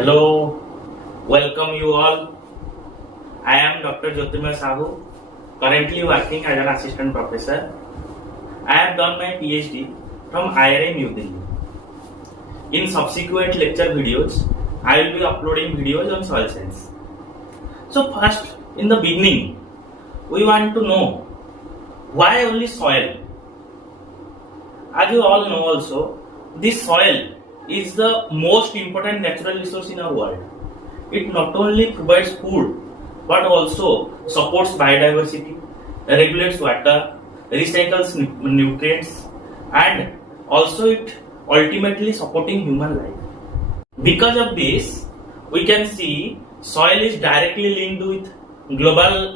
Hello, welcome you all. I am Dr. Jyotirmayasahoo, currently working as an assistant professor. I have done my PhD from ICAR-NET New Delhi. In subsequent lecture videos, I will be uploading videos on soil science. So first, in the beginning, we want to know why only soil. As you all know also, this soil is the most important natural resource in our world. It not only provides food but also supports biodiversity, regulates water, recycles nutrients, and also it ultimately supporting human life. Because of this, we can see soil is directly linked with global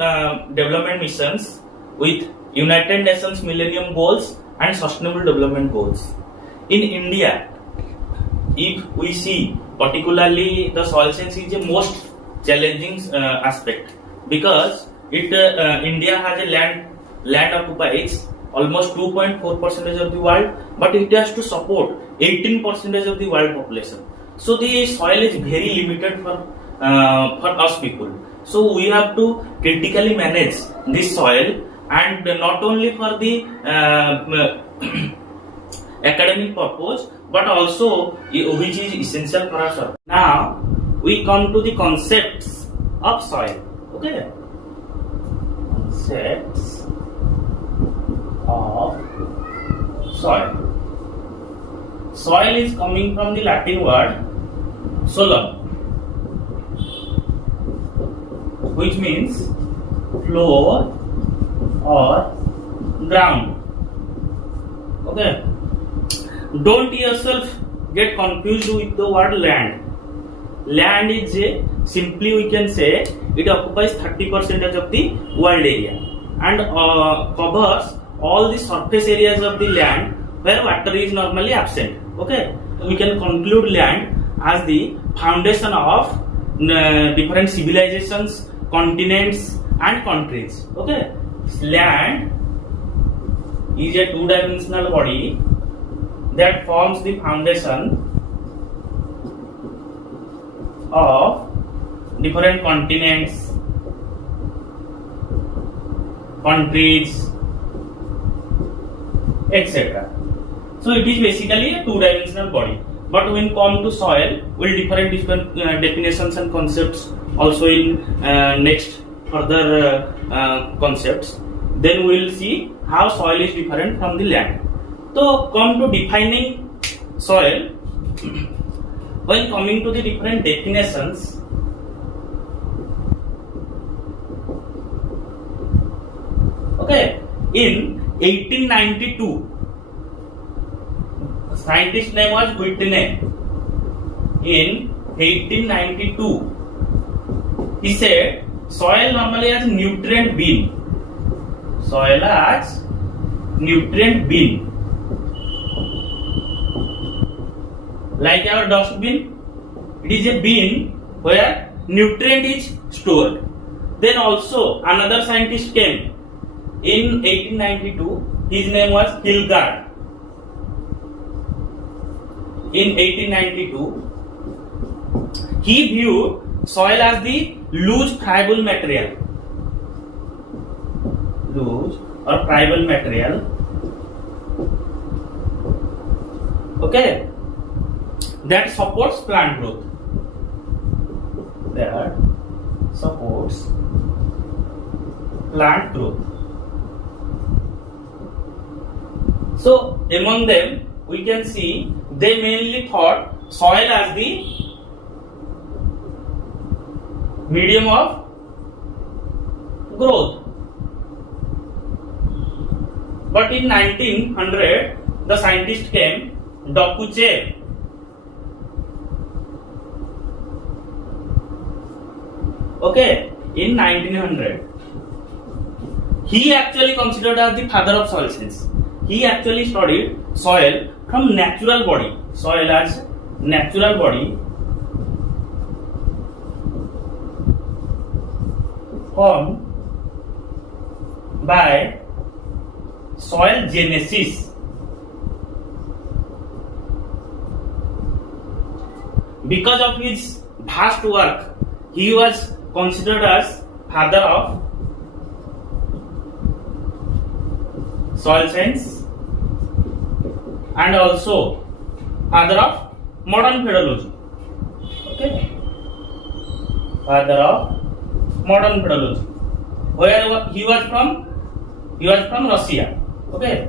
development missions, with United Nations Millennium Goals and Sustainable Development Goals. In India, if we see particularly the soil science is the most challenging aspect because India has a land occupies almost 2.4% of the world, but it has to support 18% of the world population. So the soil is very limited for us people. So we have to critically manage this soil, and not only for the academic purpose but also which is essential for our survival. Now we come to the concepts of soil. Okay, concepts of soil. Soil is coming from the Latin word solum, which means floor or ground. Okay, don't yourself get confused with the word land. Land is simply we can say it occupies 30% of the world area and covers all the surface areas of the land where water is normally absent. Okay, we can conclude land as the foundation of different civilizations, continents and countries. Okay, land is a two-dimensional body that forms the foundation of different continents, countries, etc. So it is basically a two-dimensional body. But when come to soil, we'll different definitions and concepts also in next further concepts. Then we will see how soil is different from the land. So come to defining soil. When coming to the different definitions, okay, in 1892, scientist name was Whitney. In 1892, he said soil normally has nutrient bin. Soil has nutrient bin. Like our dustbin, it is a bin where nutrient is stored. Then also another scientist came in 1892. His name was Hilgard. In 1892, he viewed soil as the loose friable material. Loose or friable material. Okay, that supports plant growth. That supports plant growth. So among them, we can see they mainly thought soil as the medium of growth. But in 1900, the scientist came, Dokuchev. Okay, in 1900, he actually considered as the father of soil science. He actually studied soil from natural body. Soil as natural body formed by soil genesis. Because of his vast work. He was considered as father of soil science and also father of modern pedology. Okay, father of modern pedology. Where he was from? He was from Russia. Okay,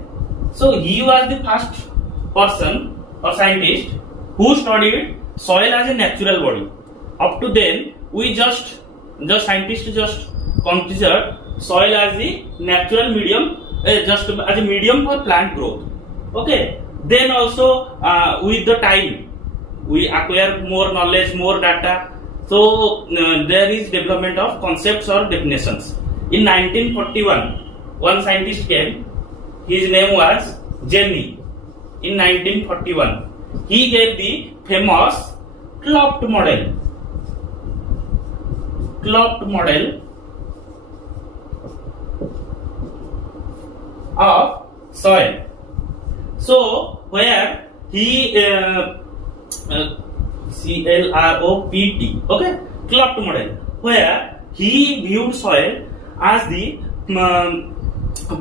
so he was the first person or scientist who studied soil as a natural body. Up to then, the scientists just considered soil as the natural medium, just as a medium for plant growth. Okay. Then also, with the time, we acquire more knowledge, more data. So there is development of concepts or definitions. In 1941, one scientist came. His name was Jenny. In 1941, he gave the famous clocked model of soil. So where he CLROPT, okay, clocked model, where he viewed soil as the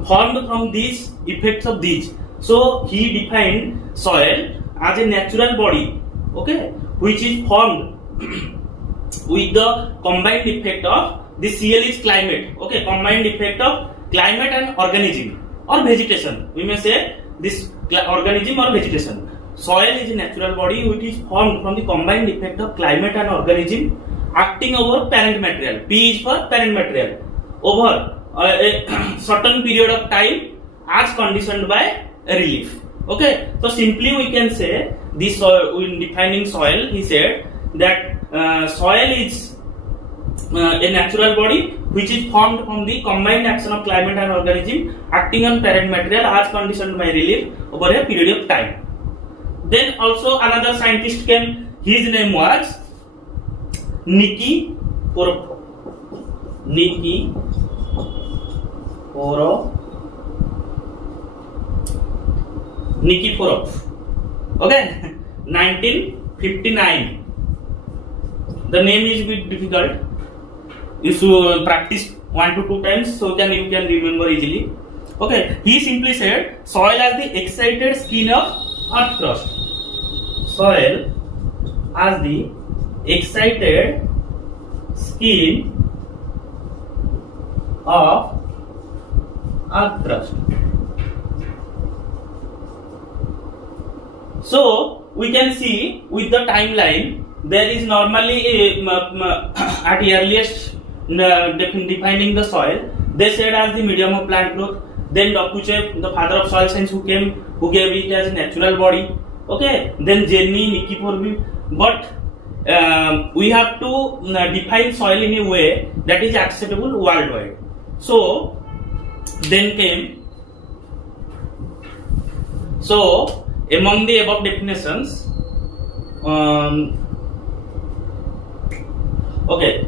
formed from these effects of these. So he defined soil as a natural body, okay, which is formed with the combined effect of the CL is climate, okay, combined effect of climate and organism or vegetation. We may say this organism or vegetation. Soil is a natural body which is formed from the combined effect of climate and organism acting over parent material. P is for parent material over a certain period of time as conditioned by relief. Okay, so simply we can say this in defining soil, he said that soil is a natural body which is formed from the combined action of climate and organism acting on parent material as conditioned by relief over a period of time. Then also another scientist came. His name was Nikiforov. Okay, 1959. The name is a bit difficult. You should practice 1 to 2 times so that you can remember easily. Okay, he simply said soil as the excited skin of earth crust. Soil as the excited skin of earth crust. So we can see with the timeline there is normally at earliest defining the soil, they said as the medium of plant growth. Then Dokuchev, the father of soil science, who gave it as a natural body. Okay. Then Jenny, Nikiforov. But we have to define soil in a way that is acceptable worldwide. So then came. So among the above definitions, okay.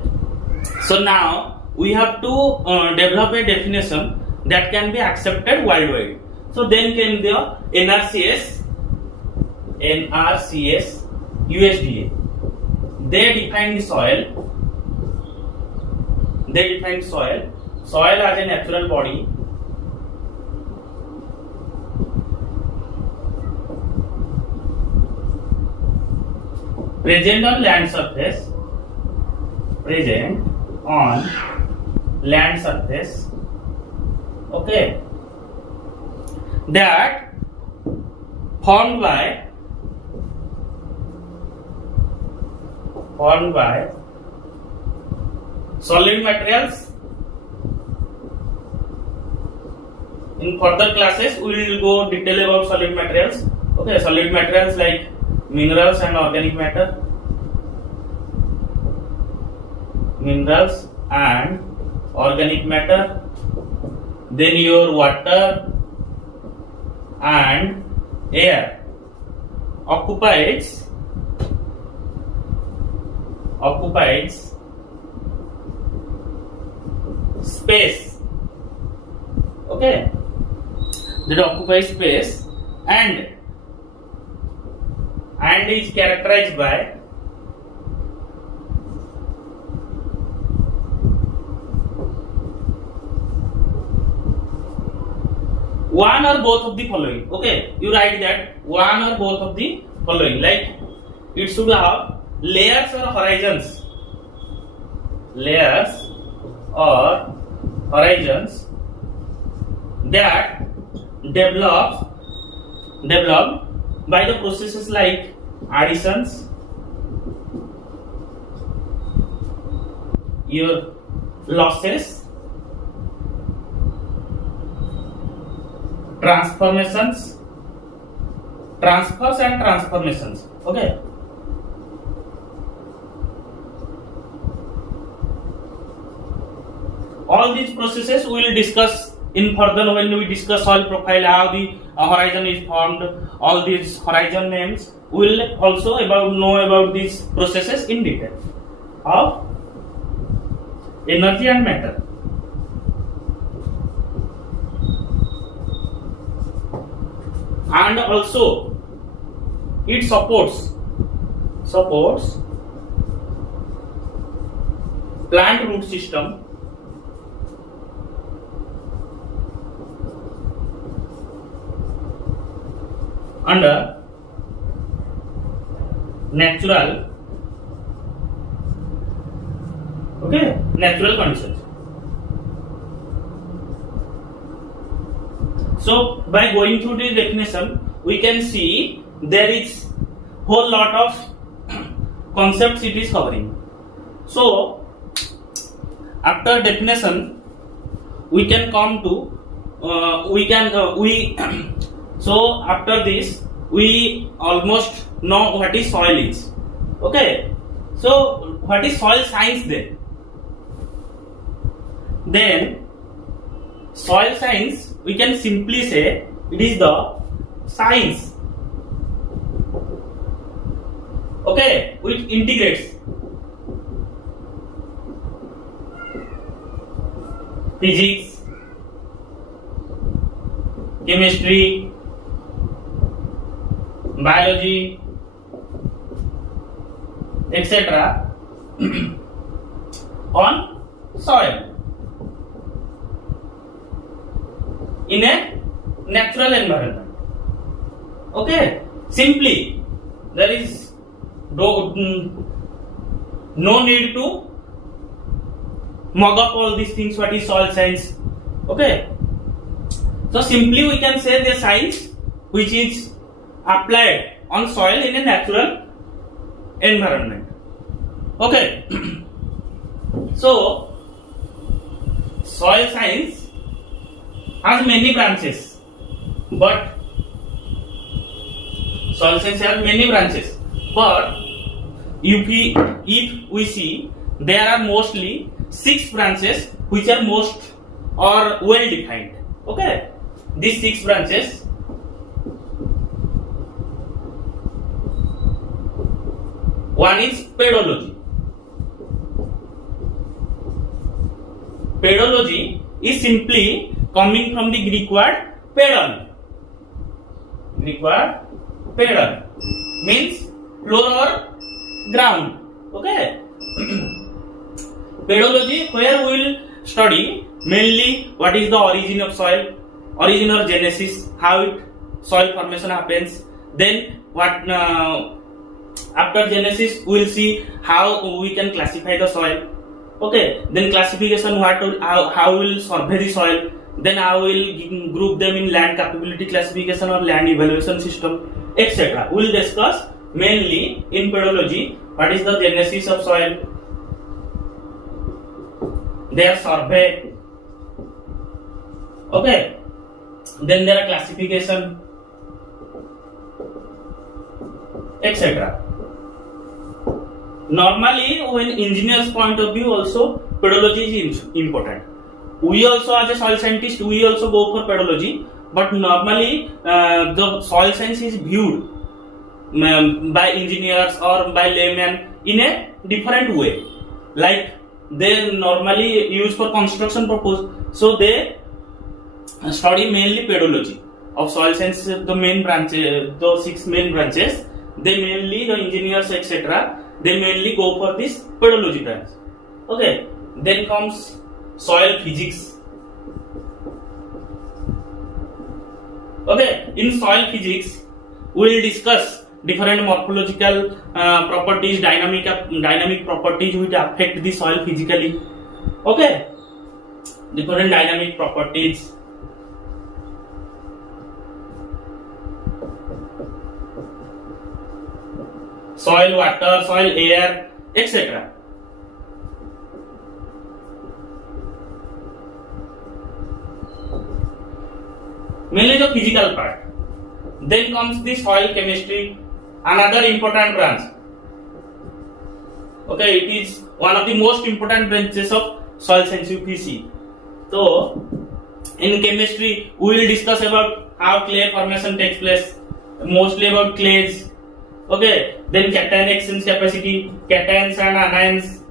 So now we have to develop a definition that can be accepted worldwide. So then came the NRCS, USDA. They defined the soil. Soil as a natural body present on land surface. Okay, that formed by solid materials. In further classes we will go detail about solid materials. Okay, solid materials like minerals and organic matter. Then your water and air occupies space. Okay, that occupies space and is characterized by one or both of the following. Okay, you write that one or both of the following. Like it should have layers or horizons. Layers or horizons that developed by the processes like additions, your losses, transforms and transformations. Okay. All these processes we will discuss in further when we discuss soil profile, how the horizon is formed, all these horizon names. We will also know about these processes in detail of energy and matter. And also it supports plant root system under natural conditions. So by going through this definition, we can see there is whole lot of concepts it is covering. So after definition, we can come to so after this we almost know what is soil is. Okay, so what is soil science then? Then soil science, we can simply say it is the science, okay, which integrates physics, chemistry, biology, etc. on soil in a natural environment. Okay, simply there is no need to mug up all these things. What is soil science? Okay, so simply we can say the science which is applied on soil in a natural environment. Okay, so soil science has many branches, but if we see, there are mostly 6 branches which are most or well defined. Okay, these 6 branches. One is pedology. Pedology is simply coming from the Greek word pedal. Pedal means floor or ground. Okay. Pedology, where we will study mainly what is the origin of soil, origin or genesis, how soil formation happens. Then what after genesis we will see how we can classify the soil. Okay, then classification, how will survey the soil, then I will group them in land capability classification or land evaluation system, etc. We will discuss mainly in pedology what is the genesis of soil, their survey. Okay, then their classification, etc. Normally, when engineers point of view also, pedology is important. We also, as a soil scientist, we also go for pedology, but normally the soil science is viewed by engineers or by laymen in a different way. Like they normally use for construction purpose, so they study mainly pedology of soil science. The main branches, the 6 main branches, they mainly, the engineers, etc., they mainly go for this pedology branch. Okay, then comes soil physics. Okay, in soil physics, we will discuss different morphological properties, dynamic properties which affect the soil physically. Okay, different dynamic properties. Soil, water, soil, air, etc. Mainly the physical part. Then comes the soil chemistry, another important branch. Okay, it is one of the most important branches of soil science UPC. So, in chemistry, we will discuss about how clay formation takes place, mostly about clays. Okay, then cation exchange capacity, cations and anions,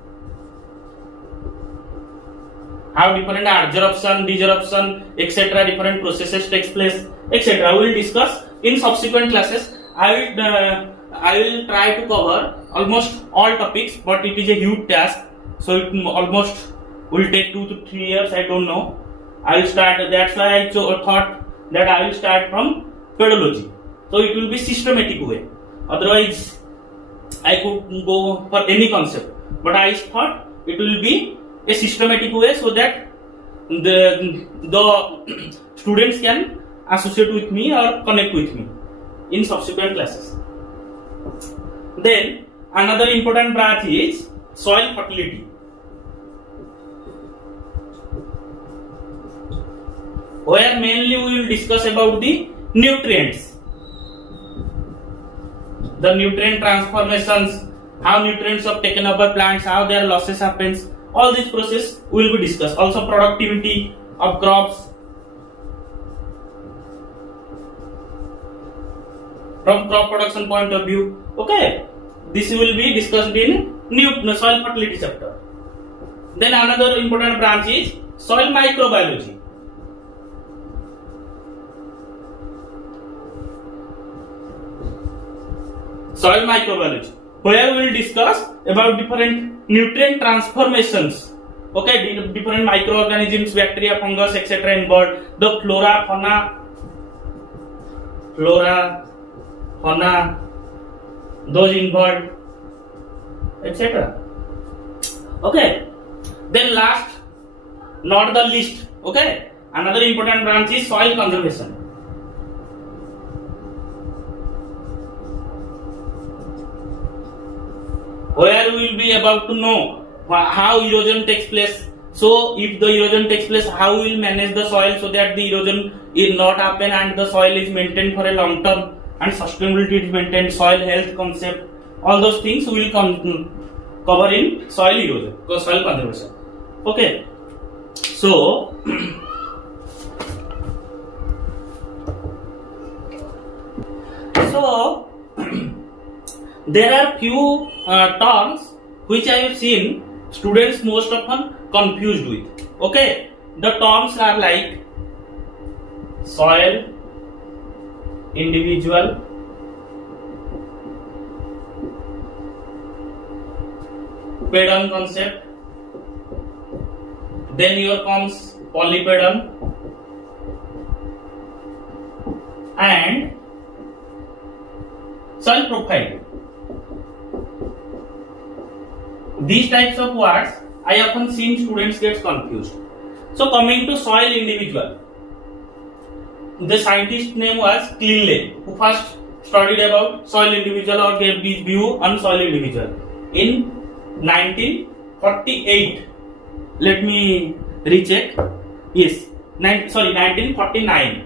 how different adsorption, desorption, etc. different processes takes place, etc. We will discuss in subsequent classes. I will try to cover almost all topics, but it is a huge task, so it almost will take 2 to 3 years. I don't know. I will start. That's why I thought that I will start from pedology. So it will be systematic way. Otherwise, I could go for any concept, but I thought it will be a systematic way so that the students can associate with me or connect with me in subsequent classes. Then another important branch is soil fertility. Where mainly we will discuss about the nutrients. The nutrient transformations, how nutrients are taken up by plants, how their losses happens, all this process will be discussed. Also productivity of crops. From crop production point of view. Okay, this will be discussed in soil fertility chapter. Then another important branch is soil microbiology. Soil microbiology, where we will discuss about different nutrient transformations. Okay, different microorganisms, bacteria, fungus, etc. involved. The flora, fauna, those involved, etc. Okay. Then last, not the least. Okay, another important branch is soil conservation. Where we will be about to know how erosion takes place. So, if the erosion takes place, how we will manage the soil so that the erosion is not happen and the soil is maintained for a long term and sustainability is maintained. Soil health concept, all those things we will cover in soil erosion, soil conservation. Okay. So, there are few terms which I have seen students most often confused with. Okay, the terms are like soil, individual, pedon concept, then here comes polypedon and soil profile. These types of words I often seen students get confused. So coming to soil individual, the scientist name was Cleanley, who first studied about soil individual or gave this view on soil individual in 1948. Let me recheck. Yes, 1949.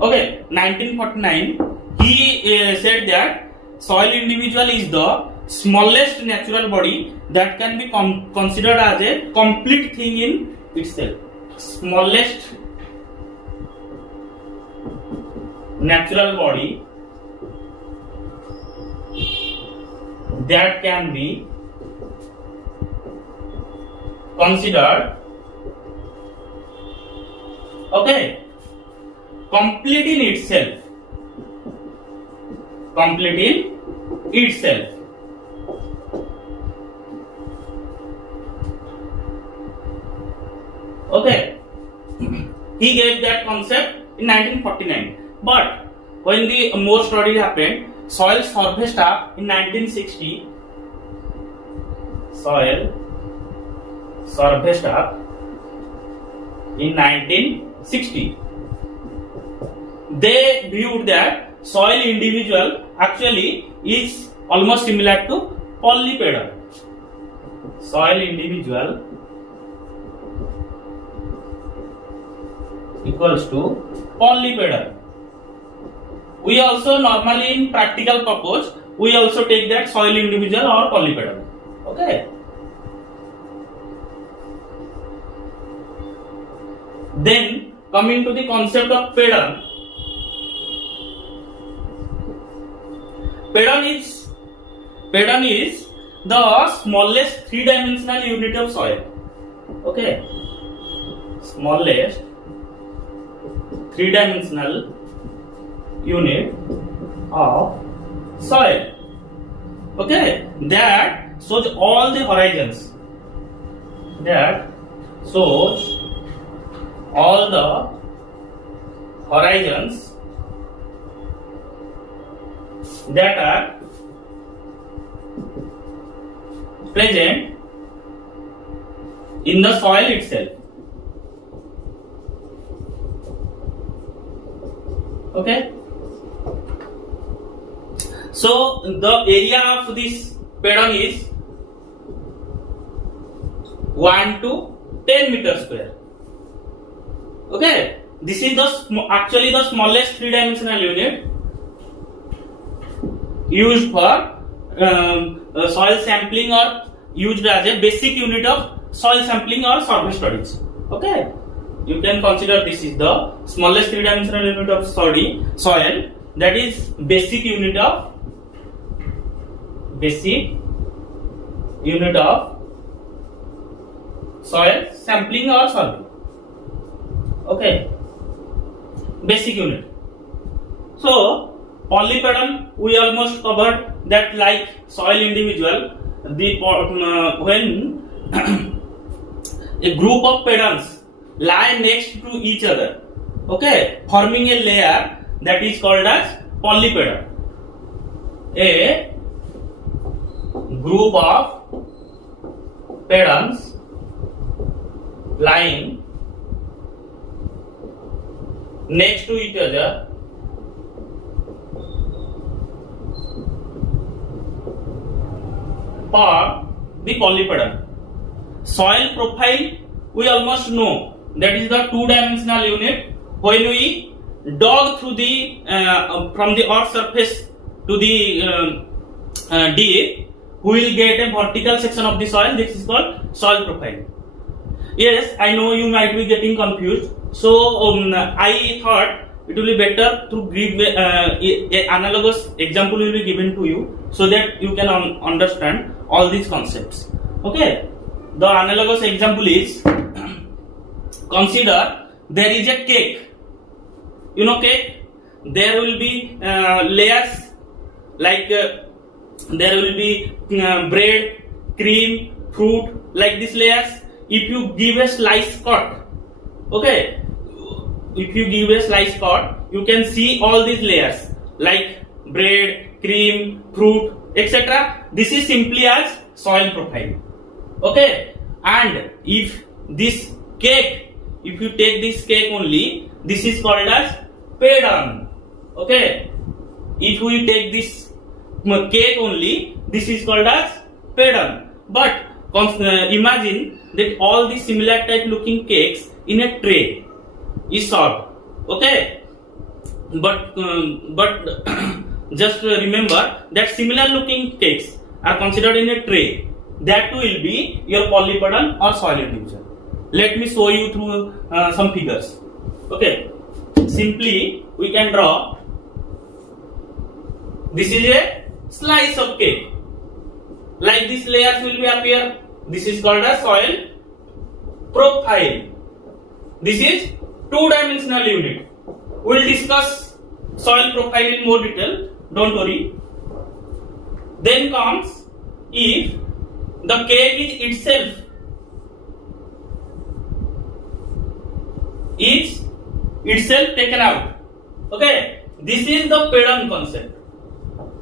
Okay, 1949. He said that soil individual is the smallest natural body that can be considered as a complete thing in itself. Smallest natural body that can be considered, okay, complete in itself. Complete in itself. Okay, he gave that concept in 1949. But when the more studies happened, soil survey staff in 1960, soil survey staff in 1960, they viewed that soil individual actually is almost similar to polypedal. Soil individual equals to polypedal. We also normally in practical purpose, we also take that soil individual or polypedal. Okay. Then coming to the concept of pedal. Pedal is the smallest three-dimensional unit of soil. Okay. Smallest three-dimensional unit of soil. Okay. That shows all the horizons. That shows all the horizons that are present in the soil itself. Okay. So the area of this pedal is 1 to 10 meters square. Okay. This is actually the smallest three-dimensional unit used for soil sampling or used as a basic unit of soil sampling or survey studies. Okay, you can consider this is the smallest three-dimensional unit of soil, that is basic unit of soil sampling or survey. Okay, basic unit. So polypedal we almost covered that, like soil individual, when a group of pedals lie next to each other, okay, forming a layer that is called as polypedal. A group of pedals lying next to each other for the polypedal. Soil profile we almost know, that is the two-dimensional unit. When we dug through the from the earth surface to the deep, we will get a vertical section of the soil. This is called soil profile. Yes, I know you might be getting confused. So I thought it will be better to give a analogous example will be given to you, so that you can understand all these concepts. Okay, the analogous example is, consider there is a cake. You know cake? There will be layers, like there will be bread, cream, fruit, like these layers. If you give a slice cut, okay, if you give a slice cut, you can see all these layers like bread, cream, fruit, etc. This is simply as soil profile. Okay, and if this cake, if you take this cake only, this is called as pedal. Okay, if we take this cake only, this is called as pedal. But imagine that all the similar type looking cakes in a tray is served. Okay, but just remember that similar looking cakes are considered in a tray. That will be your polypedal or soil individual. Let me show you through some figures. Okay, simply we can draw. This is a slice of cake. Like these layers will be appear. This is called a soil profile. This is two-dimensional unit. We will discuss soil profile in more detail. Don't worry. Then comes if the cake is itself taken out. Okay, this is the pedon concept.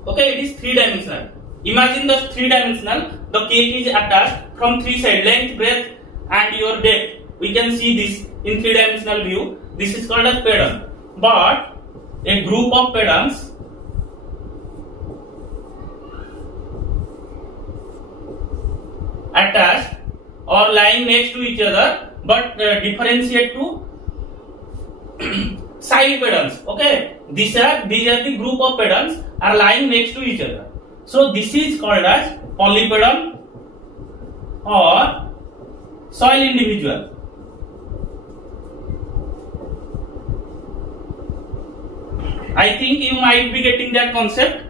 Okay, it is three-dimensional. Imagine the three-dimensional. The cake is attached from three sides: length, breadth, and your depth. We can see this in three-dimensional view. This is called as pedon. But a group of pedons attached or lying next to each other, but differentiate to side pedons. Okay, these are the group of pedons are lying next to each other. So this is called as polypedon or soil individual. I think you might be getting that concept.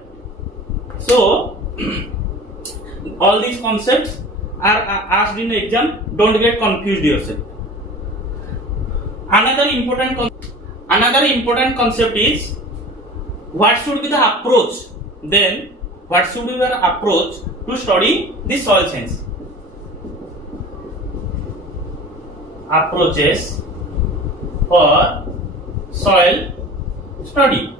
So all these concepts are asked in exam. Don't get confused yourself. Another important concept is what should be the approach. Then what should be the approach to study the soil science? Approaches for soil study.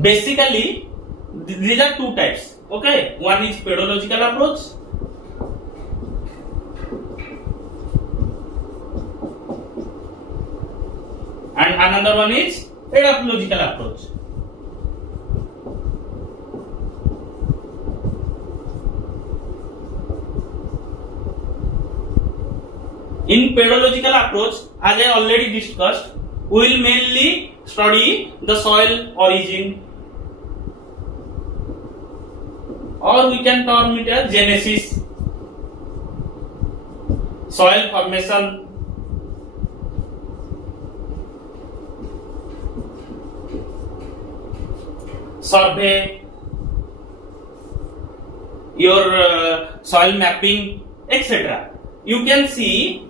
Basically, these are two types. Okay, one is pedological approach and another one is edaphological approach. In pedological approach, as I already discussed, we will mainly study the soil origin, or we can term it as genesis, soil formation, survey, your soil mapping, etc. You can see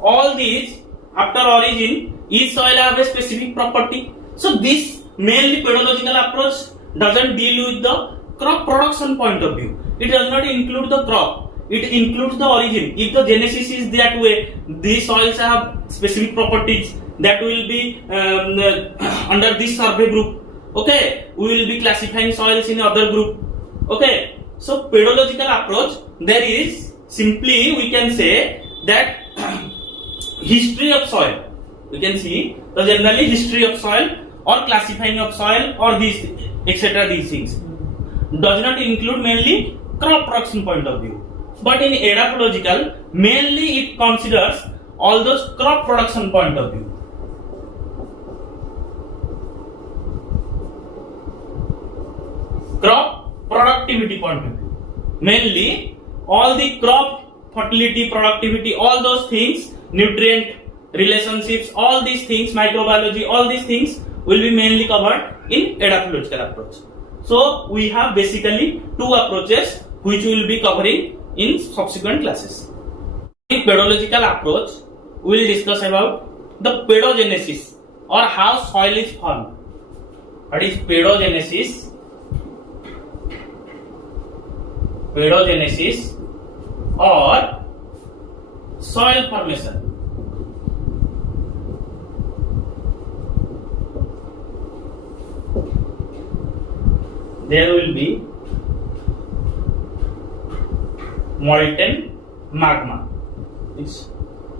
all these after origin. Each soil have a specific property. So this mainly pedological approach doesn't deal with the crop production point of view. It does not include the crop. It includes the origin. If the genesis is that way, these soils have specific properties that will be under this survey group. Okay, we will be classifying soils in other group. Okay, so pedological approach, there is simply we can say that history of soil. We can see the generally history of soil or classifying of soil or these etc. These things does not include mainly crop production point of view. But in edaphological, mainly it considers all those crop production point of view. Crop productivity point of view. Mainly all the crop fertility, productivity, all those things, nutrient relationships, all these things, microbiology, all these things will be mainly covered in edaphological approach. So we have basically two approaches which we will be covering in subsequent classes. In pedological approach, we will discuss about the pedogenesis or how soil is formed. What is pedogenesis? Pedogenesis or soil formation. There will be molten magma, which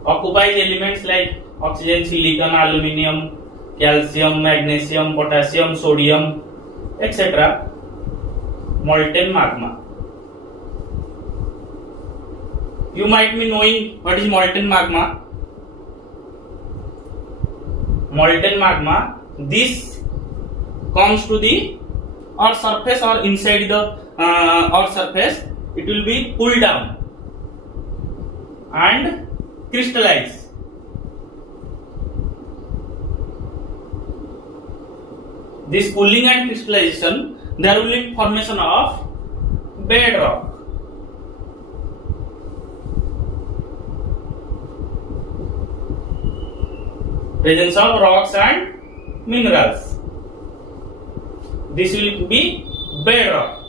occupies elements like oxygen, silicon, aluminium, calcium, magnesium, potassium, sodium, etc. Molten magma. You might be knowing what is molten magma. Molten magma, this comes to the or surface or inside the or surface, it will be pulled down and crystallize. This cooling and crystallization, there will be formation of bedrock. Presence of rocks and minerals. This will be bedrock.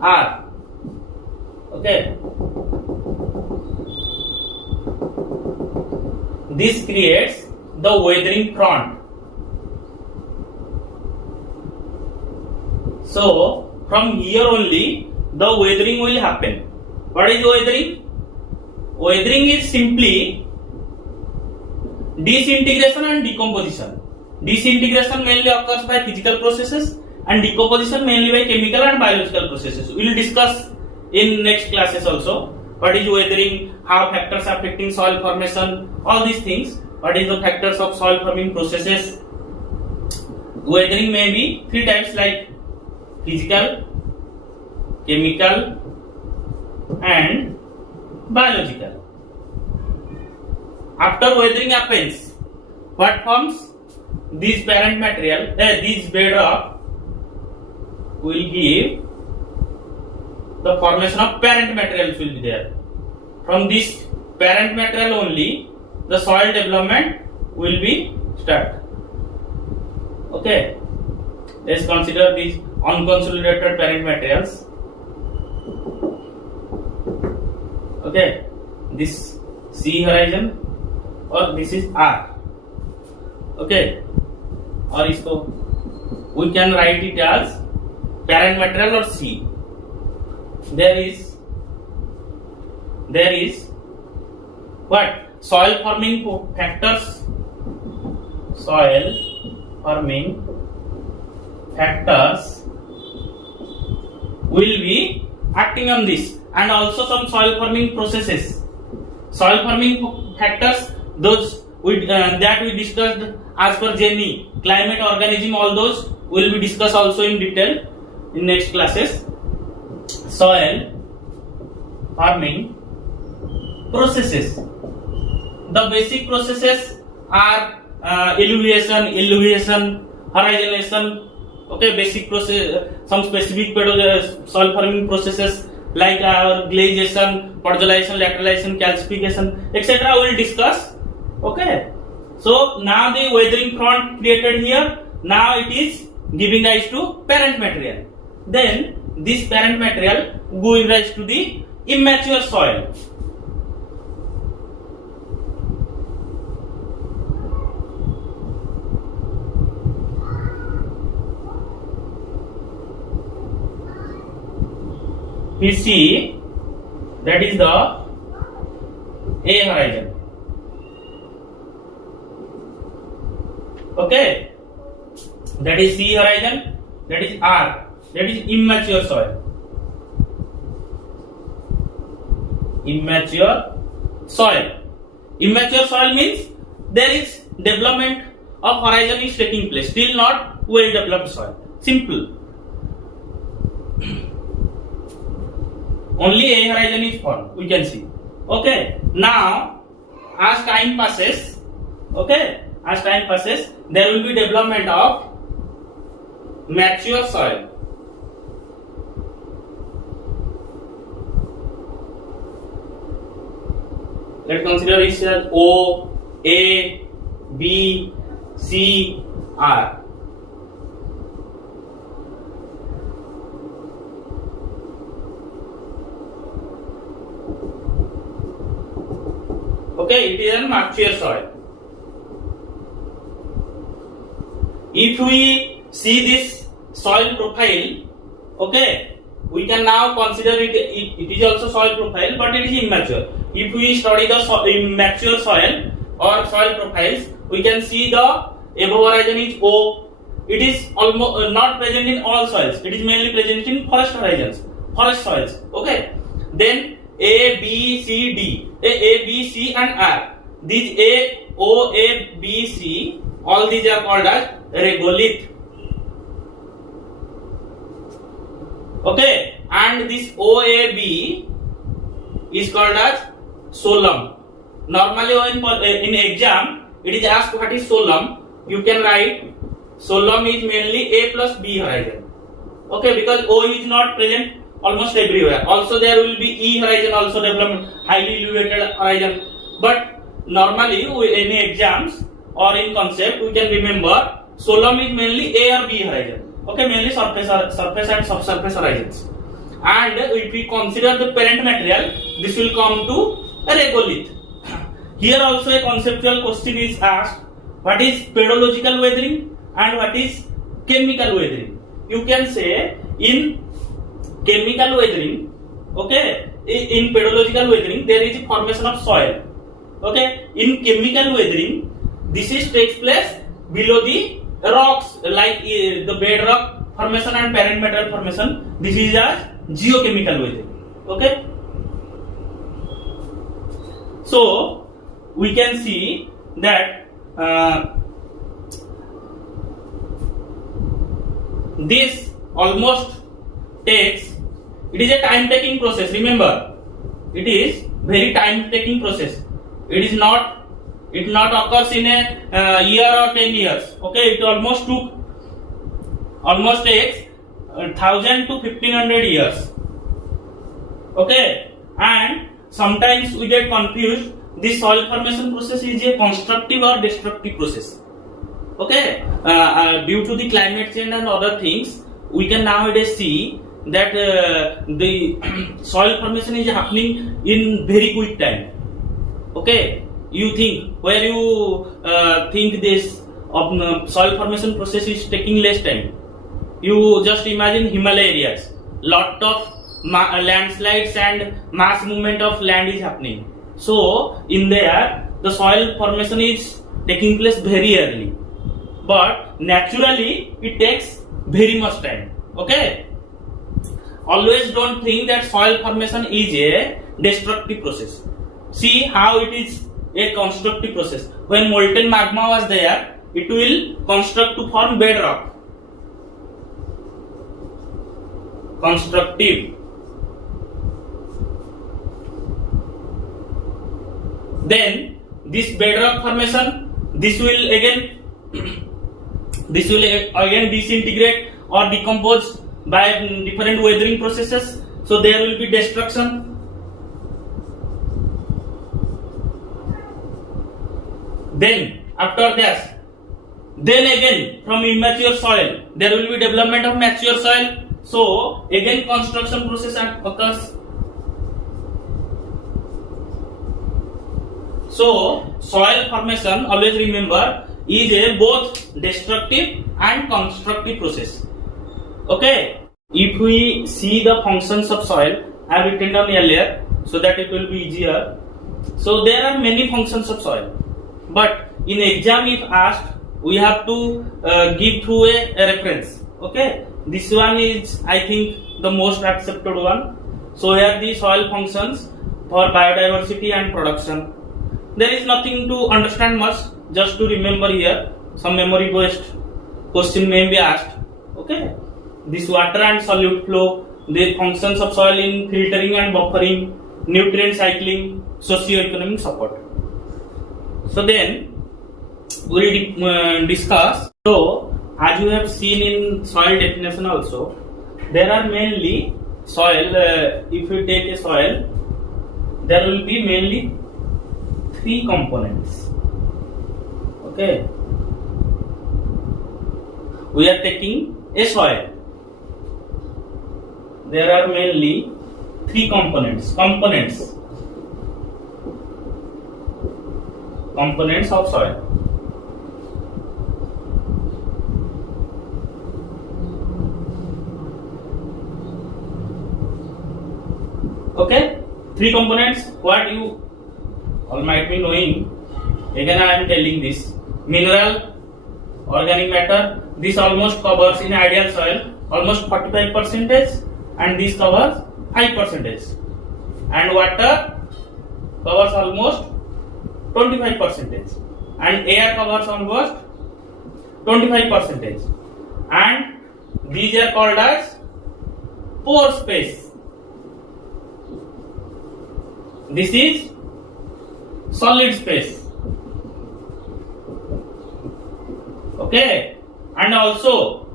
R. Okay. this creates the weathering front. So from here only the weathering will happen. What is weathering? Weathering is simply disintegration and decomposition. Disintegration mainly occurs by physical processes and decomposition mainly by chemical and biological processes. We will discuss in next classes also. What is weathering, how factors affecting soil formation, all these things. What is the factors of soil forming processes. Weathering may be three types like physical, chemical and biological. After weathering happens, what forms? This parent material, this bedrock will give the formation of parent materials will be there. From this parent material only the soil development will be start. Okay, let's consider these unconsolidated parent materials. Okay, this C horizon और this is R. Okay, और इसको we can write it as parent material or C. There is what? Soil forming factors. Soil forming factors will be acting on this, and also some soil forming processes. Soil forming factors, those that we discussed as per Jenny, climate, organism, all those will be discussed also in detail in next classes. Soil forming processes. The basic processes are elevation, horizonation. Okay, basic process, some specific soil forming processes like glaciation, podolization, lateralization, calcification, etc. we will discuss. Okay, so now the weathering front created here, now it is giving rise to parent material. Then this parent material giving rise to the immature soil. We see that is the A horizon. Okay, that is C horizon, that is R, that is immature soil. Immature soil. Immature soil means there is development of horizon is taking place, still not well developed soil. Simple. Only A horizon is formed, we can see. Okay, now as time passes, there will be development of mature soil. Let's consider it as O, A, B, C, R. Okay, it is a mature soil. If we see this soil profile, okay, we can now consider it is also soil profile, but it is immature. If we study the immature soil or soil profiles, we can see the above horizon is O. It is almost not present in all soils. It is mainly present in forest horizons, forest soils. Okay, then A, B, C, D. A, B, C and R. These A, O, A, B, C, all these are called as regolith. Okay, and this OAB is called as solemn. Normally in exam it is asked what is solemn. You can write solemn is mainly A plus B horizon. Okay, because O is not present almost everywhere. Also there will be E horizon also development, highly elevated horizon. But normally in exams or in concept we can remember solemn is mainly A or B horizon. Okay, mainly surface and subsurface horizons. And if we consider the parent material, this will come to a regolith. Here also a conceptual question is asked, what is pedological weathering and what is chemical weathering? You can say in chemical weathering, okay, in pedological weathering there is a formation of soil. Okay, in chemical weathering this is takes place below the rocks, like the bedrock formation and parent material formation. This is as geochemical weathering. Okay, so we can see that this almost takes, it is a time taking process. Remember, it is very time taking process. It not occurs in a year or 10 years. Okay, it almost takes 1000 to 1500 years. Okay, and sometimes we get confused. This soil formation process is a constructive or destructive process. Okay, due to the climate change and other things, we can nowadays see that the soil formation is happening in very quick time. Okay, you think where you think this soil formation process is taking less time. You just imagine Himalaya areas, lot of landslides and mass movement of land is happening. So in there the soil formation is taking place very early, but naturally it takes very much time. Okay, always don't think that soil formation is a destructive process. See how it is a constructive process. When molten magma was there, it will construct to form bedrock. Constructive. Then this bedrock formation, this will again disintegrate or decompose by different weathering processes. So there will be destruction. Then after that, then again from immature soil there will be development of mature soil. So again construction process occurs. So soil formation, always remember, is a both destructive and constructive process. Okay, if we see the functions of soil, I have written down earlier so that it will be easier. So there are many functions of soil, but in exam if asked, we have to give through a reference. Okay, this one is I think the most accepted one. So here the soil functions for biodiversity and production. There is nothing to understand much, just to remember here. Some memory based question may be asked. Okay, this water and solute flow, the functions of soil in filtering and buffering, nutrient cycling, socio-economic support. So then we will discuss. So as you have seen in soil definition also, there are mainly soil. If you take a soil, there will be mainly three components. Okay, we are taking a soil. There are mainly three components of soil. Okay, three components. What you all might be knowing. Again I am telling this. Mineral, organic matter, this almost covers in ideal soil almost 45%, and this covers 5%, and water covers almost 25%, and air covers almost 25%, and these are called as pore space. This is solid space. Okay, and also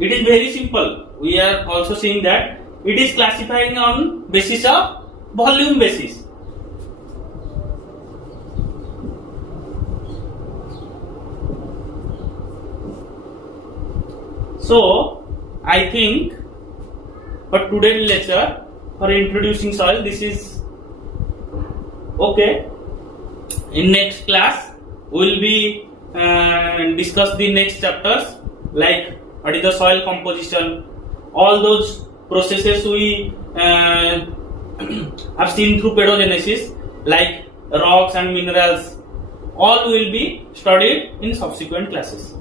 it is very simple. We are also seeing that it is classifying on basis of volume basis. So I think for today's lecture, for introducing soil, this is okay. In next class, we will be discuss the next chapters like what is the soil composition, all those processes we have seen through pedogenesis, like rocks and minerals. All will be studied in subsequent classes.